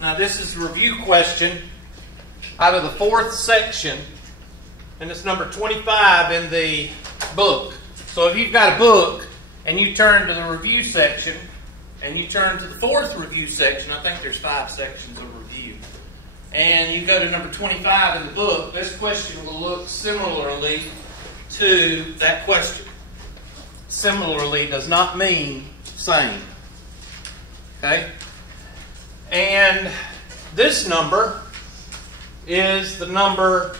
Now this is the review question out of the 4th section, and it's number 25 in the book. So if you've got a book and you turn to the review section and you turn to the 4th review section, I think there's 5 sections of review, and you go to number 25 in the book, this question will look similarly to that question. Similarly does not mean same. Okay? And this number is the number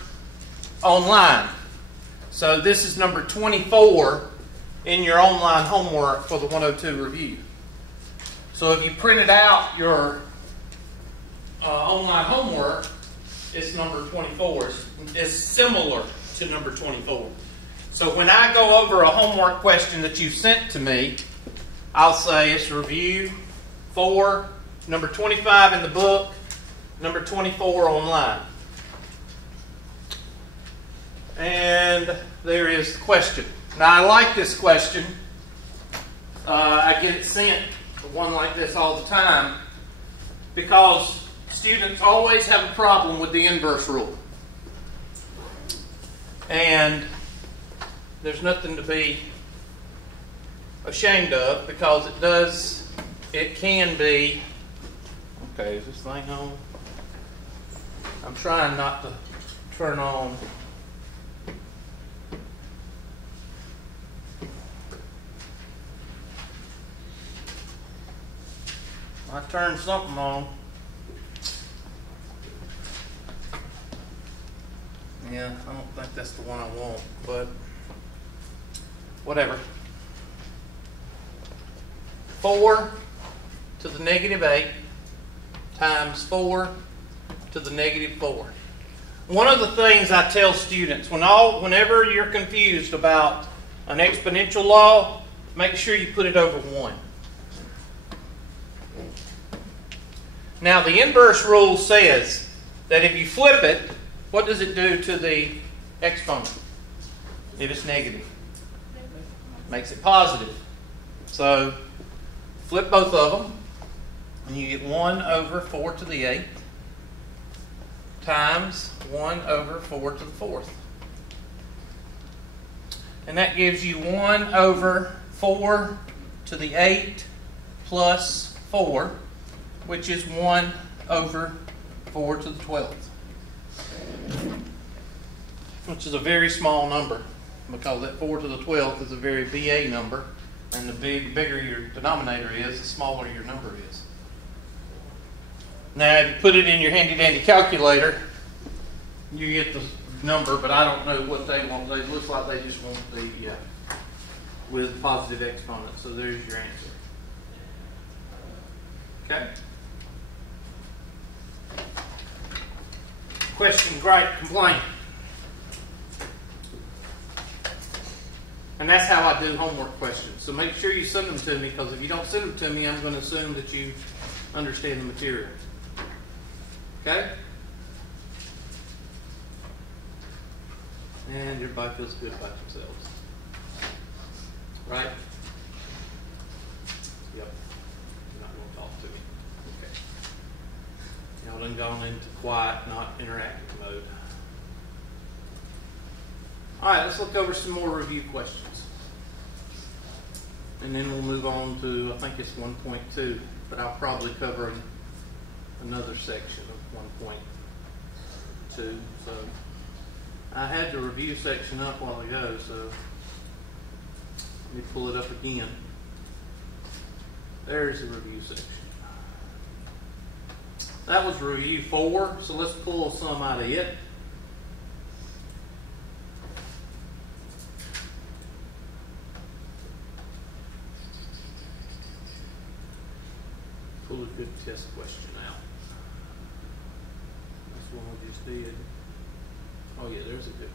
online. So this is number 24 in your online homework for the 102 review. So if you printed out your online homework, it's number 24. It's similar to number 24. So when I go over a homework question that you sent to me, I'll say it's review 4, number 25 in the book, number 24 online. And there is the question. Now I like this question. I get it sent, one like this, all the time, because students always have a problem with the inverse rule. And there's nothing to be ashamed of, because it can be. Okay, is this thing on? I'm trying not to turn on. I turned something on. Yeah, I don't think that's the one I want, but whatever. 4 to the negative 8 times 4 to the negative 4. One of the things I tell students, whenever you're confused about an exponential law, make sure you put it over 1. Now the inverse rule says that if you flip it, what does it do to the exponent if it's negative? Makes it positive. So flip both of them, and you get 1 over 4 to the 8th times 1 over 4 to the 4th. And that gives you 1 over 4 to the 8 plus 4, which is 1 over 4 to the 12th. Which is a very small number, because that 4 to the 12th is a very BA number, and the bigger your denominator is, the smaller your number is. Now, if you put it in your handy-dandy calculator, you get the number, but I don't know what they want. It looks like they just want the with positive exponent. So there's your answer. Okay? Question, gripe, complaint. And that's how I do homework questions. So make sure you send them to me, because if you don't send them to me, I'm going to assume that you understand the material. Okay? And everybody feels good about themselves. Right? Yep. You're not going to talk to me. Okay. Y'all done gone into quiet, not interactive mode. Alright, let's look over some more review questions. And then we'll move on to, I think it's 1.2, but I'll probably cover another section of 1.2. So I had the review section up a while ago, so let me pull it up again. There's the review section. That was review 4, so let's pull some out of it. Pull a good test question out. That's one we just did. Oh yeah, there's a good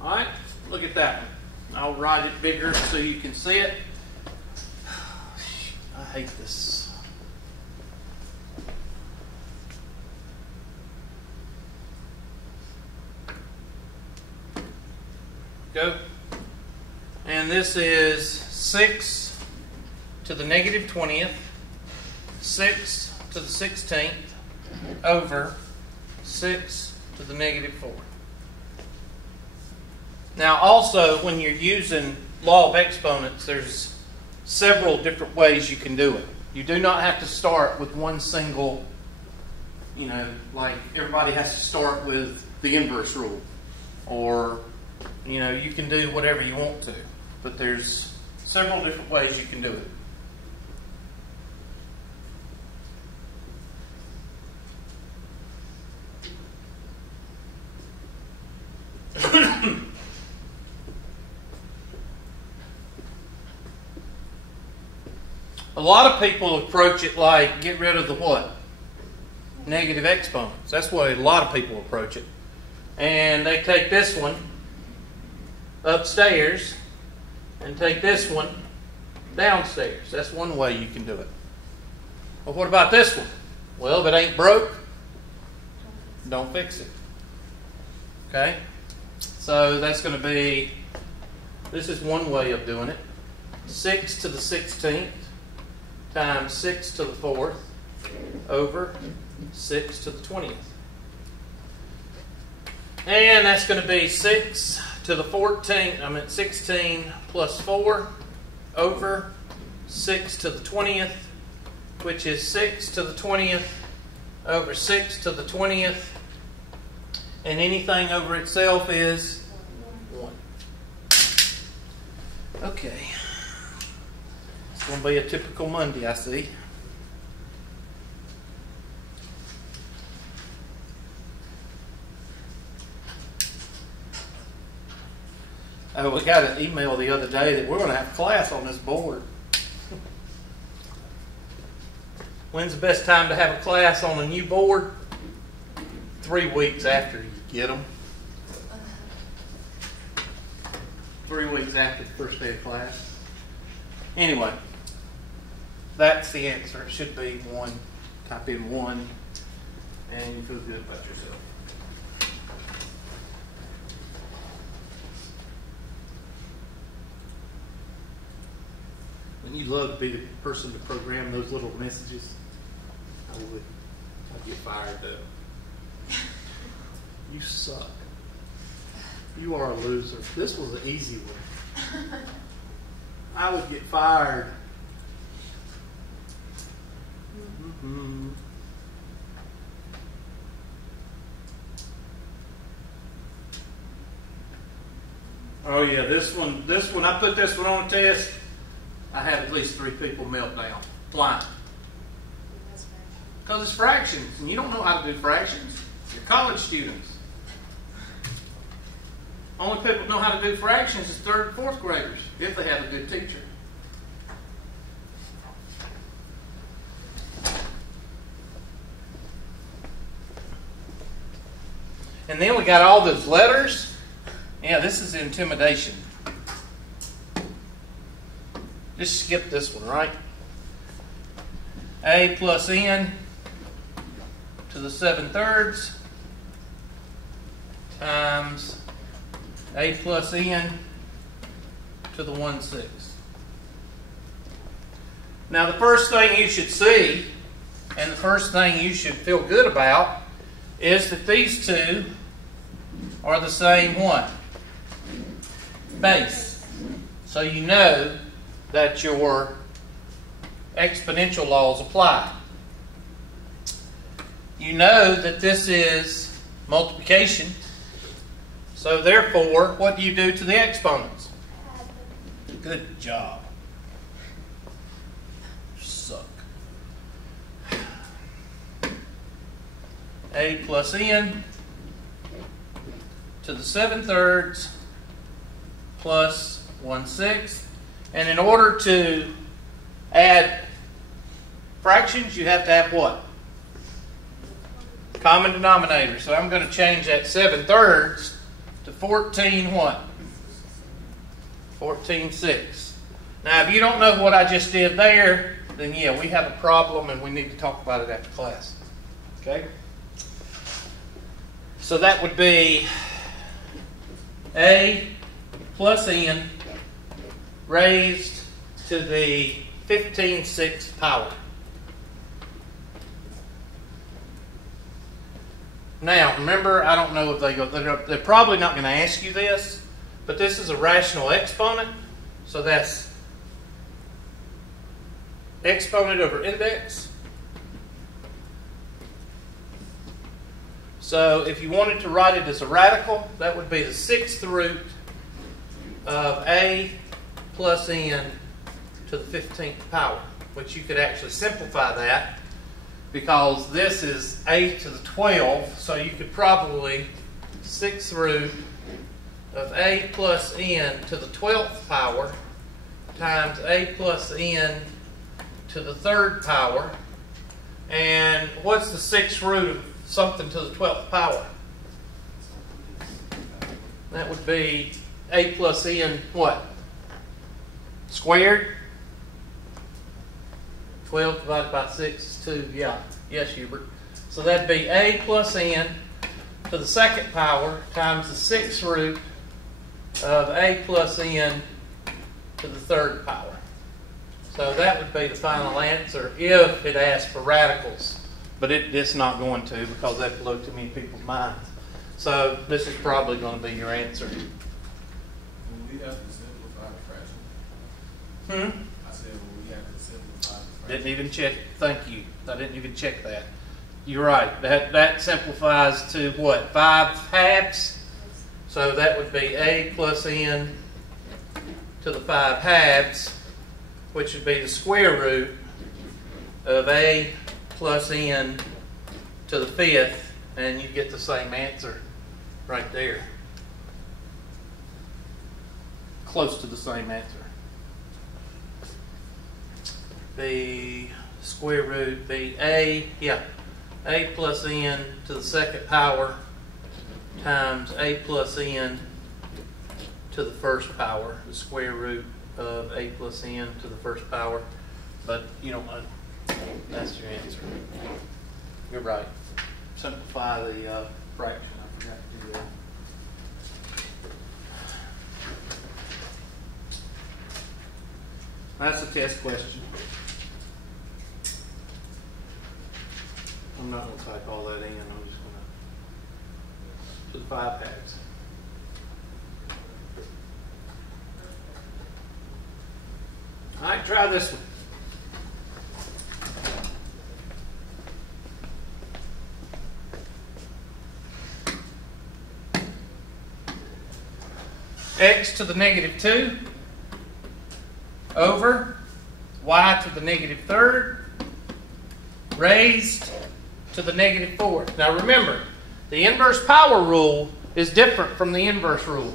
one. Alright, look at that one. I'll write it bigger so you can see it. I hate this. Go. And this is 6 to the negative 20th, 6 to the 16th over 6 to the negative 4. Now also, when you're using law of exponents, there's several different ways you can do it. You do not have to start with one single, like everybody has to start with the inverse rule. Or, you can do whatever you want to. But there's several different ways you can do it. A lot of people approach it like, get rid of the what? Negative exponents. That's the way a lot of people approach it. And they take this one upstairs and take this one downstairs. That's one way you can do it. Well, what about this one? Well, if it ain't broke, don't fix it. Okay? So that's going to be, this is one way of doing it. 6 to the 16th times 6 to the 4th over 6 to the 20th. And that's going to be 6 to the 14th, 16 plus 4 over 6 to the 20th, which is 6 to the 20th over 6 to the 20th. And anything over itself is 1. Okay. It's going to be a typical Monday, I see. We got an email the other day that we're going to have class on this board. When's the best time to have a class on a new board? 3 weeks after you get them. 3 weeks after the first day of class. Anyway, that's the answer. It should be 1. Type in 1 and you feel good about yourself. Wouldn't you love to be the person to program those little messages? I would. I'd get fired up. You suck. You are a loser. This was an easy one. I would get fired. Mm-hmm. Oh yeah, this one, I put this one on a test. I had at least 3 people melt down. Why? Because it's fractions, and you don't know how to do fractions. You're college students. Only people that know how to do fractions is 3rd and 4th graders, if they have a good teacher. And then we got all those letters. Yeah, this is intimidation. Just skip this one, right? A plus n to the 7/3 times a plus n to the 1/6. Now the first thing you should see, and the first thing you should feel good about, is that these two are the same what? Base. So you know that your exponential laws apply. You know that this is multiplication. So therefore, what do you do to the exponents? Good job. Suck. A plus n to the 7/3 plus 1/6. And in order to add fractions, you have to have what? Common denominator. So I'm going to change that 7/3 to 14 what? 14/6. Now, if you don't know what I just did there, then yeah, we have a problem and we need to talk about it after class. Okay? So that would be A plus n raised to the 15/6 power. Now, remember, I don't know if they're probably not going to ask you this, but this is a rational exponent, so that's exponent over index. So if you wanted to write it as a radical, that would be the 6th root of a plus n to the 15th power, which you could actually simplify that because this is a to the 12, so you could probably 6th root of a plus n to the 12th power times a plus n to the 3rd power. And what's the 6th root of something to the 12th power? That would be a plus n what? Squared? 12 divided by 6 is 2. Yeah. Yes, Hubert. So that'd be a plus n to the 2nd power times the 6th root of a plus n to the 3rd power. So that would be the final answer if it asked for radicals. But it's not going to because that blew too many people's minds. So this is probably going to be your answer. Will we have to simplify the fraction? I said, will we have to simplify the fraction? Didn't even check. Thank you. I didn't even check that. You're right. That simplifies to what? 5 halves? So that would be a plus n to the 5 halves, which would be the square root of a plus n to the 5th, and you get the same answer right there. Close to the same answer. The square root be a plus n to the 2nd power times a plus n to the 1st power, the square root of a plus n to the 1st power. But you don't want to, that's your answer. You're right. Simplify the fraction. I forgot to do that. That's a test question. I'm not going to type all that in. I'm just going to put 5 halves. All right, try this one. X to the negative 2 over y to the negative 3rd raised to the negative 4th. Now remember, the inverse power rule is different from the inverse rule.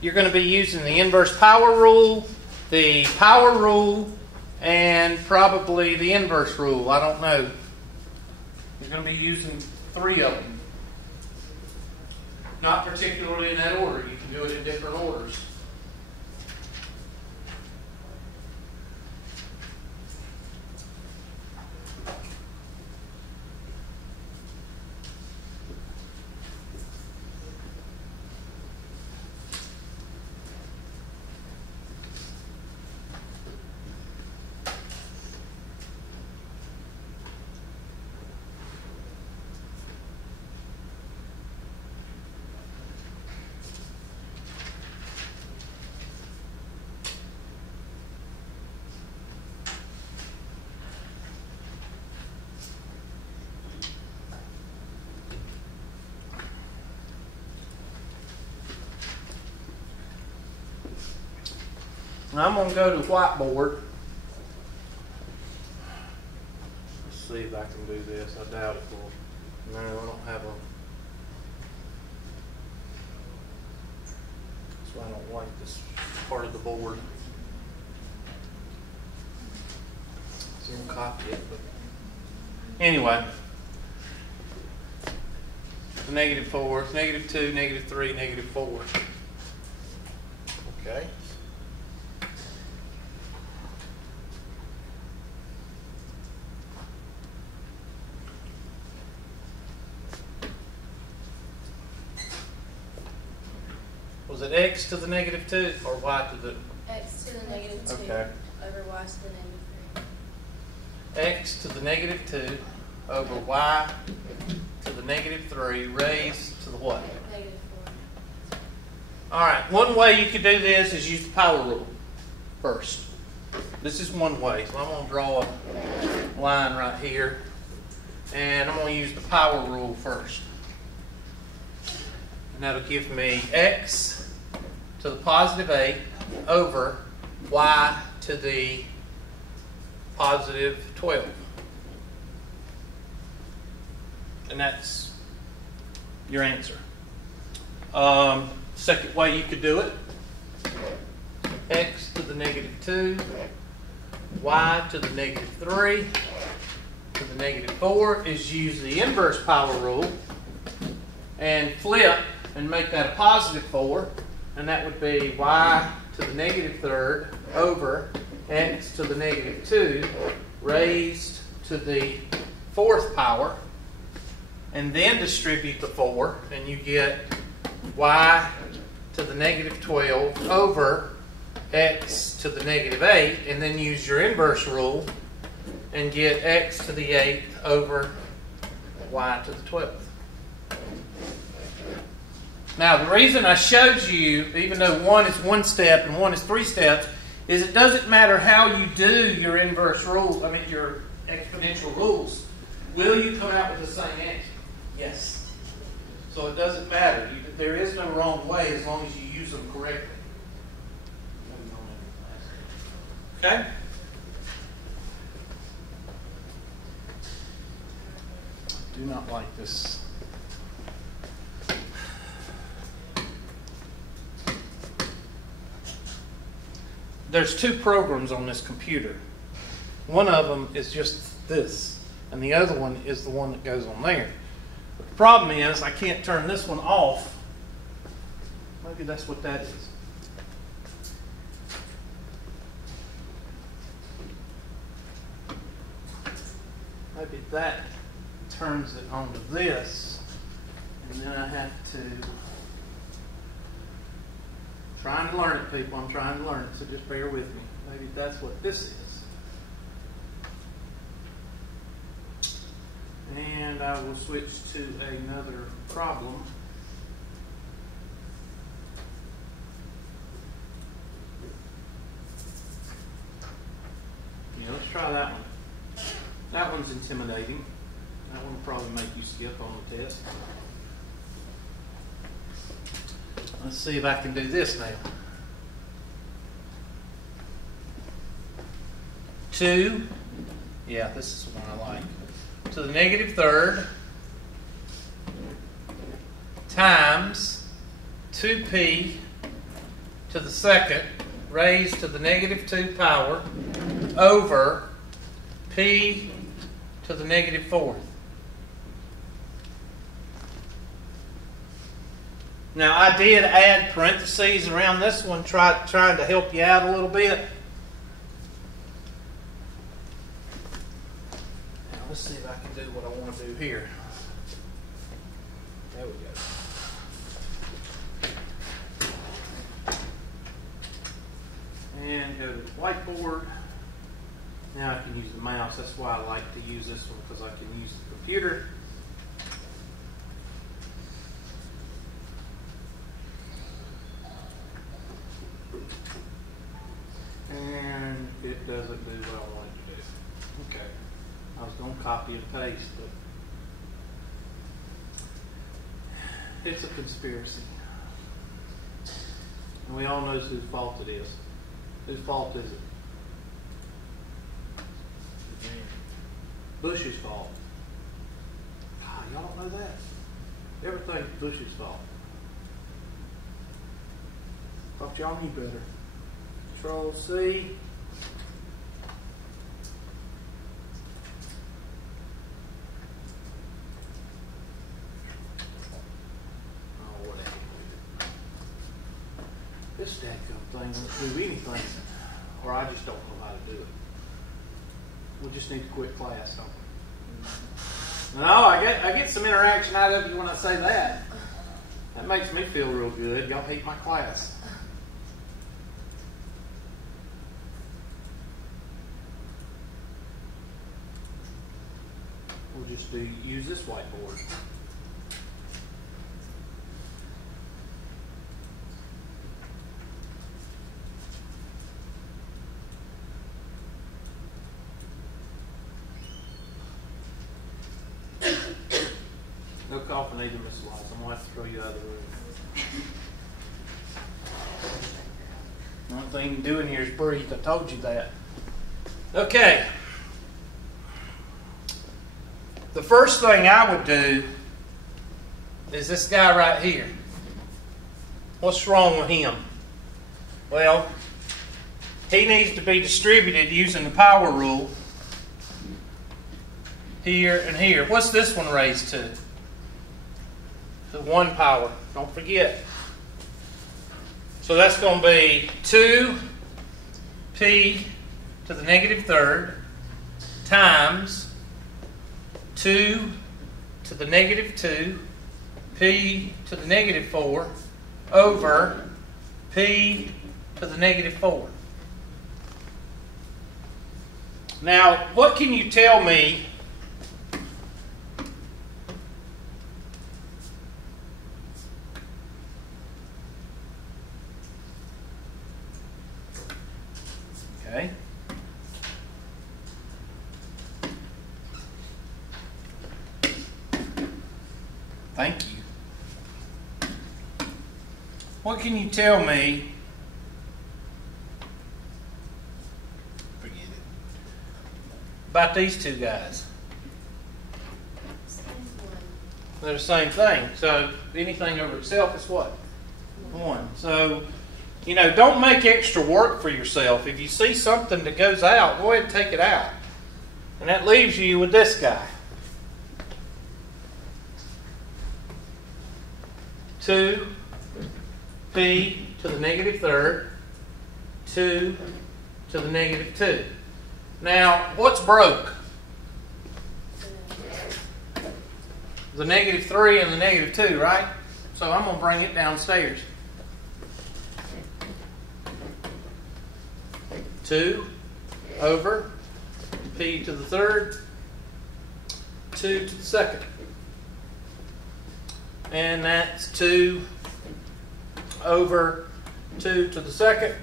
You're going to be using the inverse power rule, the power rule, and probably the inverse rule. I don't know. You're going to be using 3 of them. Not particularly in that order. You can do it in different orders. Now I'm going to go to the whiteboard. Let's see if I can do this. I doubt it will. No, I don't have a... That's why I don't like this part of the board. I didn't copy it, but... Anyway. The negative 4, negative 2, negative 3, negative 4. Okay. Was it x to the negative 2 or y to the X to the negative 2 Okay. over y to the negative 3. X to the negative 2 over y to the negative 3 raised to the what? Negative 4. All right, one way you could do this is use the power rule first. This is one way. So I'm going to draw a line right here. And I'm going to use the power rule first. And that'll give me x to the positive 8 over y to the positive 12. And that's your answer. Second way you could do it, x to the negative 2, y to the negative 3, to the negative 4 is use the inverse power rule and flip and make that a positive 4. And that would be y to the negative 3rd over x to the negative 2 raised to the 4th power. And then distribute the 4 and you get y to the negative 12 over x to the negative 8. And then use your inverse rule and get x to the 8th over y to the 12th. Now, the reason I showed you, even though one is one step and one is 3 steps, is it doesn't matter how you do your inverse rules, your exponential rules. Will you come out with the same answer? Yes. So it doesn't matter. There is no wrong way as long as you use them correctly. Okay? Do not like this. There's 2 programs on this computer. One of them is just this, and the other one is the one that goes on there. But the problem is I can't turn this one off. Maybe that's what that is. Maybe that turns it onto this, and then I have to trying to learn it, people. I'm trying to learn it, so just bear with me. Maybe that's what this is. And I will switch to another problem. Yeah, let's try that one. That one's intimidating. That one will probably make you skip on the test. Let's see if I can do this now. 2, yeah, this is the one I like. To the negative 3rd times 2p to the 2nd raised to the negative 2 power over p to the negative 4th. Now, I did add parentheses around this one, trying to help you out a little bit. Now, let's see if I can do what I want to do here. There we go. And go to the whiteboard. Now I can use the mouse. That's why I like to use this one, because I can use the computer. And it doesn't do what I want it to do. Okay. I was going to copy and paste, but it's a conspiracy. And we all know whose fault it is. Whose fault is it? Bush's fault. God, y'all don't know that? Everything's Bush's fault. Thought y'all knew better. Control C. Oh, whatever. This dadgum thing won't do anything. Or I just don't know how to do it. We just need to quit class, don't we? No, I get some interaction out of you when I say that. That makes me feel real good. Y'all hate my class. we'll just use this whiteboard. No coughing either, Miss Wise. I'm going to have to throw you out of the room. The only thing you can do in here is breathe. I told you that. Okay. The first thing I would do is this guy right here. What's wrong with him? Well, he needs to be distributed using the power rule here and here. What's this one raised to? The 1 power. Don't forget. So that's going to be 2p to the negative third times 2 to the negative 2 p to the negative 4 over p to the negative 4. Now, what can you tell me okay? Thank you. What can you tell me? Forget it. About these two guys? They're the same thing. So anything over itself is what? 1. So, you know, don't make extra work for yourself. If you see something that goes out, go ahead and take it out. And that leaves you with this guy. 2p to the negative third, 2 to the negative 2. Now, what's broke? The negative 3 and the negative 2, right? So I'm going to bring it downstairs. 2 over p to the third, 2 to the second. And that's 2 over 2 to the second,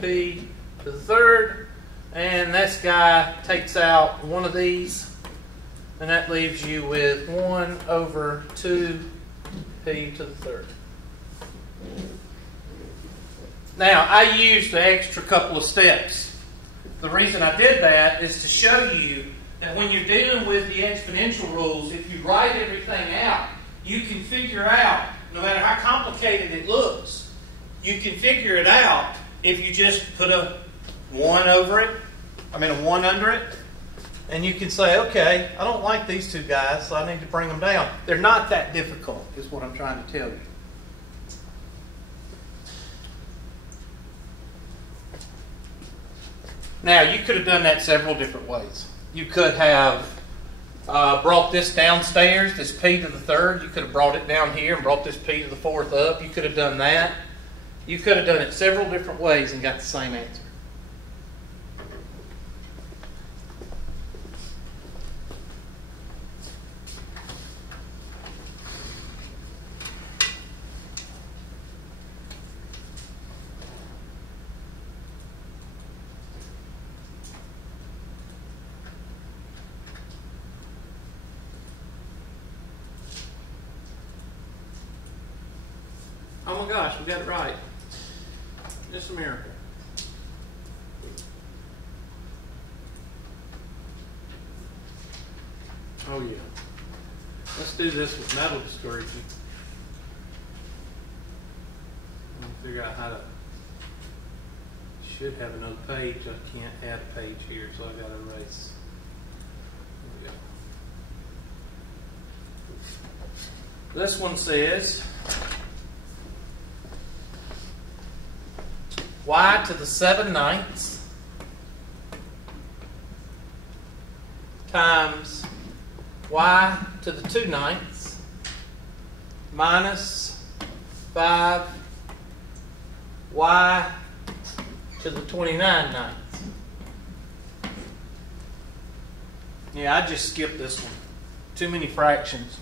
p to the third. And this guy takes out one of these, and that leaves you with 1 over 2 p to the third. Now, I used the extra couple of steps. The reason I did that is to show you that when you're dealing with the exponential rules, if you write everything out, you can figure out, no matter how complicated it looks, you can figure it out if you just put a 1 over it, a 1 under it, and you can say, okay, I don't like these two guys, so I need to bring them down. They're not that difficult, is what I'm trying to tell you. Now, you could have done that several different ways. You could have brought this downstairs, this p to the third. You could have brought it down here and brought this p to the fourth up. You could have done that. You could have done it several different ways and got the same answer. Oh my gosh, we got it right. Just a miracle. Oh yeah. Let's do this with metal discouragement. I'm going to figure out how to... Should have another page. I can't add a page here, so I've got to erase. There we go. This one says... y to the 7/9 times y to the 2/9 minus 5y to the 29/9. Yeah, I just skipped this one. too many fractions.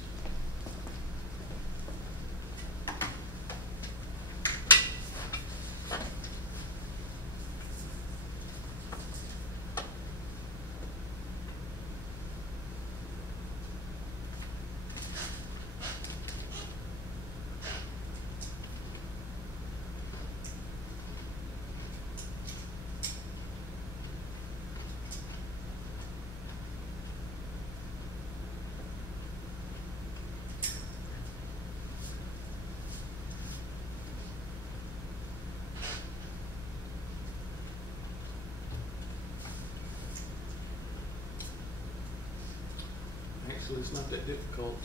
Actually, it's not that difficult.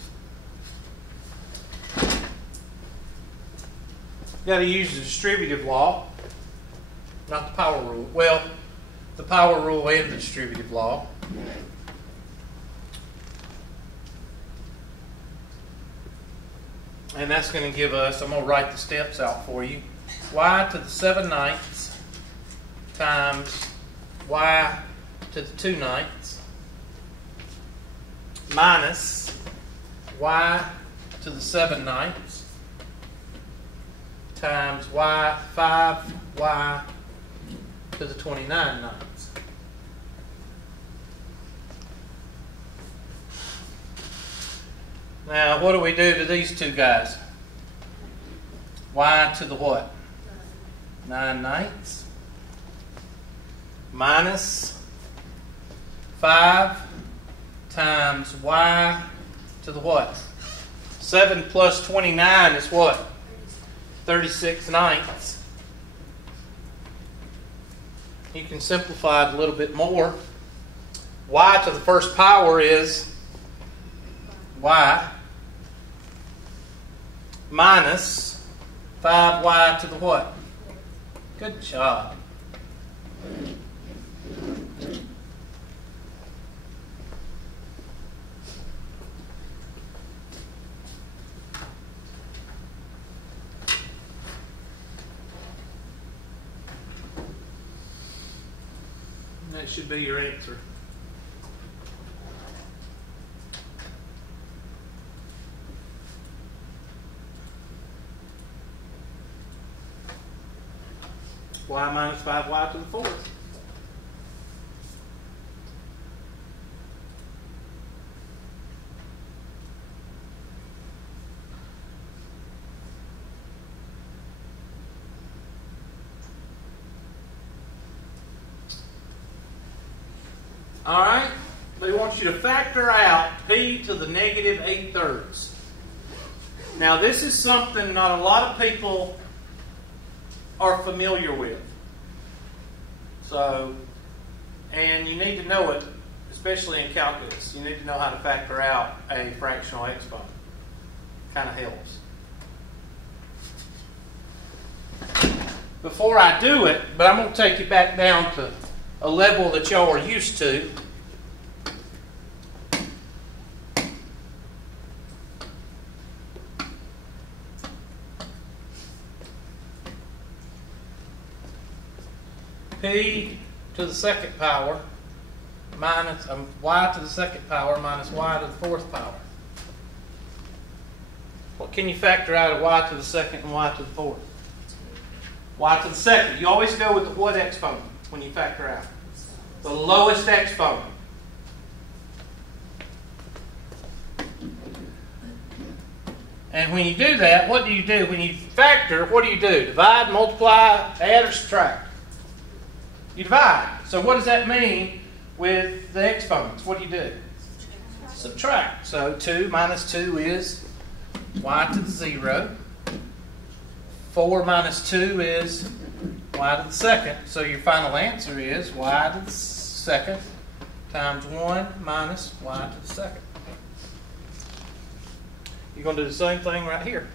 You got to use the distributive law, not the power rule. Well, the power rule and the distributive law. And that's going to give us, I'm going to write the steps out for you. Y to the 7/9 times y to the 2/9 minus y to the 7/9 times y 5y to the 29/9. Now, what do we do to these two guys? Y to the what? 9/9 minus 5 times y to the what? 7 plus 29 is what? 36/9. You can simplify it a little bit more. Y to the first power is y minus 5y to the what? Good job. That should be your answer. Y minus 5y to the 4th. All right, they want you to factor out p to the negative 8/3. Now, this is something not a lot of people are familiar with. So, and you need to know it, especially in calculus. You need to know how to factor out a fractional exponent. Kind of helps. Before I do it, but I'm going to take you back down to a level that y'all are used to. P to the second power minus y to the second power minus y to the 4th power. What can you factor out of y to the second and y to the 4th? Y to the second. You always go with the what exponent when you factor out? The lowest exponent. And when you do that, what do you do? When you factor, what do? Divide, multiply, add, or subtract? You divide. So what does that mean with the exponents? What do? Subtract. So 2 minus 2 is y to the 0. 4 minus 2 is y to the second. So your final answer is y to the second times 1 minus y to the second. You're going to do the same thing right here.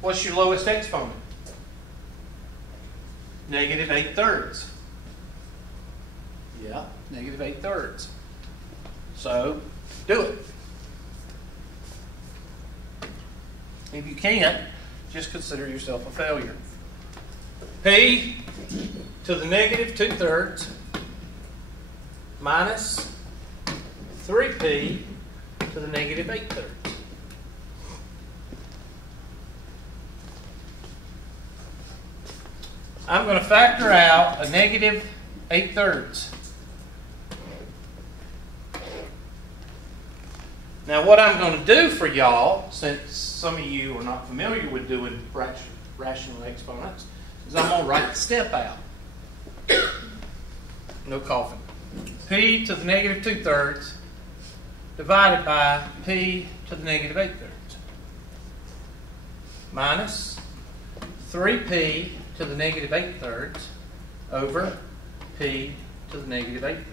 What's your lowest exponent? Negative 8/3. Yeah, negative 8/3. So, do it. If you can't, just consider yourself a failure. P to the negative 2/3 minus 3p to the negative 8/3. I'm going to factor out a negative 8/3. Now what I'm going to do for y'all, since some of you are not familiar with doing rational exponents, is I'm going to write the step out. No coughing. P to the negative 2/3 divided by P to the negative 8/3 minus 3P to the negative 8/3 over P to the negative 8/3.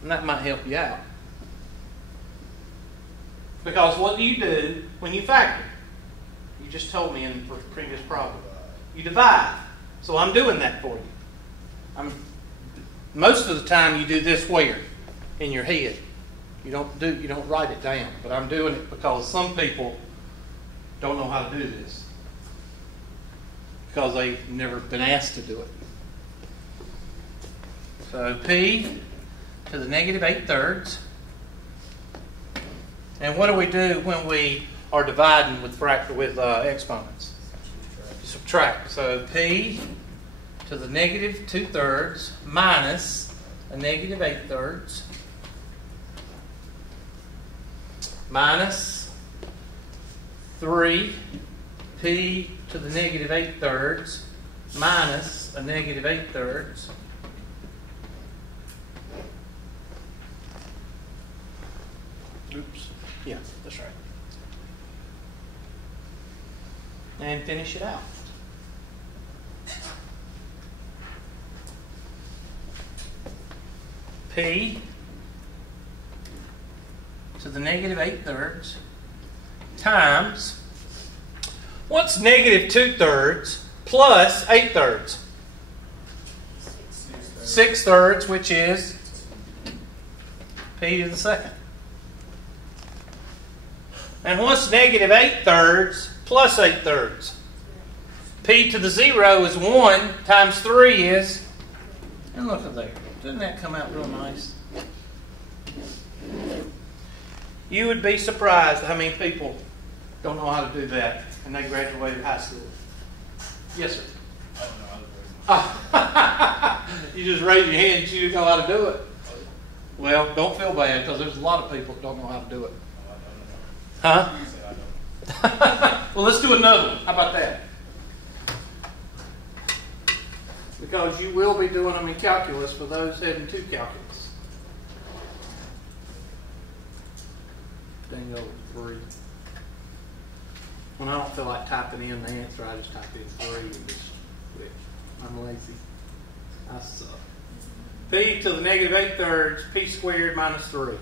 And that might help you out. Because what do you do when you factor? You just told me in the previous problem. You divide. So I'm doing that for you. Most of the time you do this where? In your head. You don't write it down. But I'm doing it because some people don't know how to do this. Because they've never been asked to do it. So P to the negative 8/3. And what do we do when we are dividing with exponents? Subtract. So P to the negative 2/3 minus a negative 8/3 minus 3P to the negative 8/3 minus a negative 8/3 oops. Yeah, that's right. And finish it out. P to the negative 8/3 times, what's negative 2/3 plus 8/3? 6/3, which is P to the second. And what's negative 8/3 plus 8/3? P to the 0 is 1 times 3 is, and look at there. Doesn't that come out real nice? You would be surprised how many people don't know how to do that and they graduated high school. Yes, sir. I don't know how to do it. You just raise your hand and you know how to do it. Well, don't feel bad because there's a lot of people that don't know how to do it. Huh? Well, let's do another one. How about that? Because you will be doing them in calculus for those heading to calculus. Dang over 3. When I don't feel like typing in the answer, I just type in 3 and just quit. I'm lazy. I suck. P to the negative 8/3, P squared minus 3.